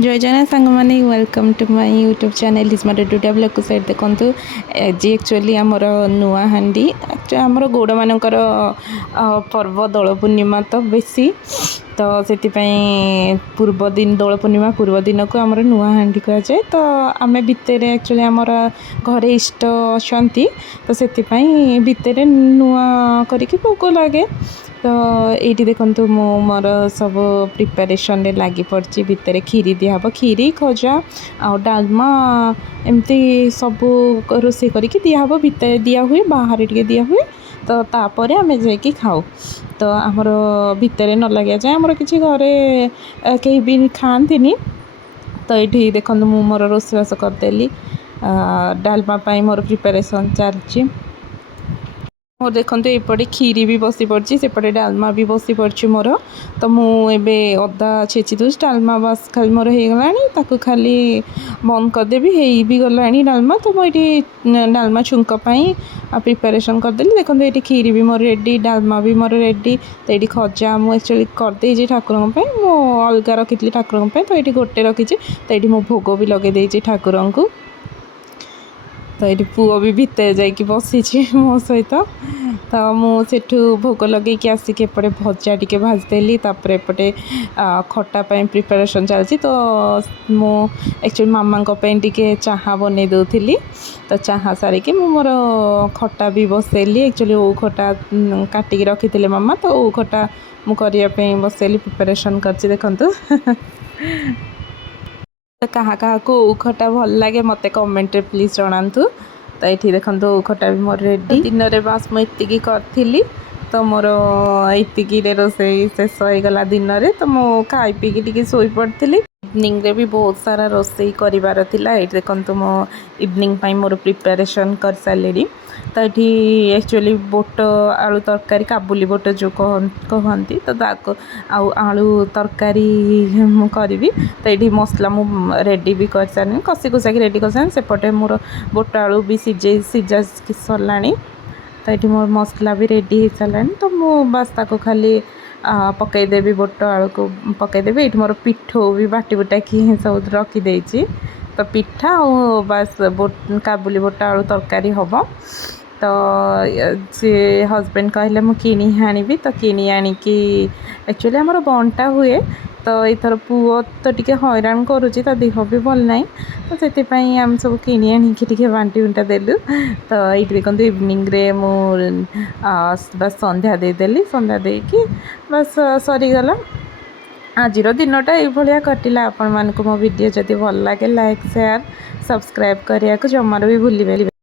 जय जगन्नाथ सांग मैंने welcome to my YouTube channel हिस्मारे टूटा ब्लॉग को साइड देखु जी एक्चुअली आमर नुआ हांडी आमर गौड़ मानकर पर्व दोल पूर्णिमा तो बेसी तो से पूर्व दिन दोल पूर्णिमा पूर्व दिन को आमर नुआ हांडी कह जाए तो आम भितर एक्चुअली आमर घरे इष्ट अच्छा तो से भितर नुआ करके भोग लगे तो ये देखु मोर सब प्रिपेरेसन लगी पड़ी भितर खीरी दिहब खीरी खजा आ डालमा एमती सब रोसे करके दिहब भितर दिया हुए बाहर टे दिया हुए तो तापर आम जा खाऊ तो आमर भितर न लगे जाए आमर किसी घरे कहीं भी खाती तो ये देखो मु मोर रोषेबास करदेली डालमा मोर प्रिपेरेसन चलती मोर देखो एपटे खीरी भी बसी पड़ी सेपटे डालमा भी बसी पड़ी मोर तो मुझे अदा छेची दूसरी डालमा बस खाली मोर हो गला खाली बंद करदेवी हो भी गला डालमा तो मुझे डालमा छुंकपाई प्रिपेरेसन करदेली देखो ये खीरी भी मोर रेडी डालमा भी मोर रेडी तो ये खजा मुझे एक्चुअली करदे ठाकुर मु अलग रखी ठाकुर तो ये गोटे रखी तो ये मो भोग भी लगे ठाकुर को तो ये पुओ भी भितर जाकि बसी मो सहित तो मुझे भोग लगे आसिक एपटे भजा टे भाजदेली तापर एपटे खटापाई प्रिपेरेसन चलती तो मु एक्चुअली मामा टे चाहा बन दूली तो चाहा सारिकी मोर खटा भी बसैली एक्चुअली ओ खटा काटिकी रखी मामा तो ओ खटा मुझे बसैली प्रिपेरेसन कर देखु कहाँ क्या को खटा भल लगे मत कमेंट प्लीज जनातु तो ये देखो खटा भी मोर रेडी दिन में बास मुझे करी तो मोर ये रोसे शेष हो गला दिन में तो मु खाई पीकी शोई पड़ी इवनिंग रे भी बहुत सारा रोसई करार ये देखो मो इवनिंग मोर प्रिपेरेसन कर सारे तो ये एक्चुअली बोट आलू तरकारी काबुली बोट जो कहती तो आलू तरकारी करी तो ये मसला मु रेडी भी कर सारे कषि कुषा रेडी कर सारे सेपटे मोर बोट आलू भी सीझा सरला तो ये मोर मसला भी रेडी हो सारा तो मु बस खाली पकईदेवी बोट आलू को पकईदेवी ये मोर पिठो भी बाटी बुटा कि सब रखीदे तो पिठा और बस काबुली बोट आलू तरकारी हम तो सी हजबैंड कहले मु किणी आनी तो किणी आणिकी एक्चुअली आमर बंटा हुए तो यथर पुओ तो टी हैरान करुच्ची तो देह भी भल ना तो से आम सब किणी आणिकी बांटी बुंटा देलु तो ये देखो इवनिंग रे मु बस संध्या देदेली संध्या देकी बस सरीगला आज दिनटा ये कटिला आपण मानक मो वीडियो जदि भल लगे लाइक शेयर सब्सक्राइब करने को जमार भी भूल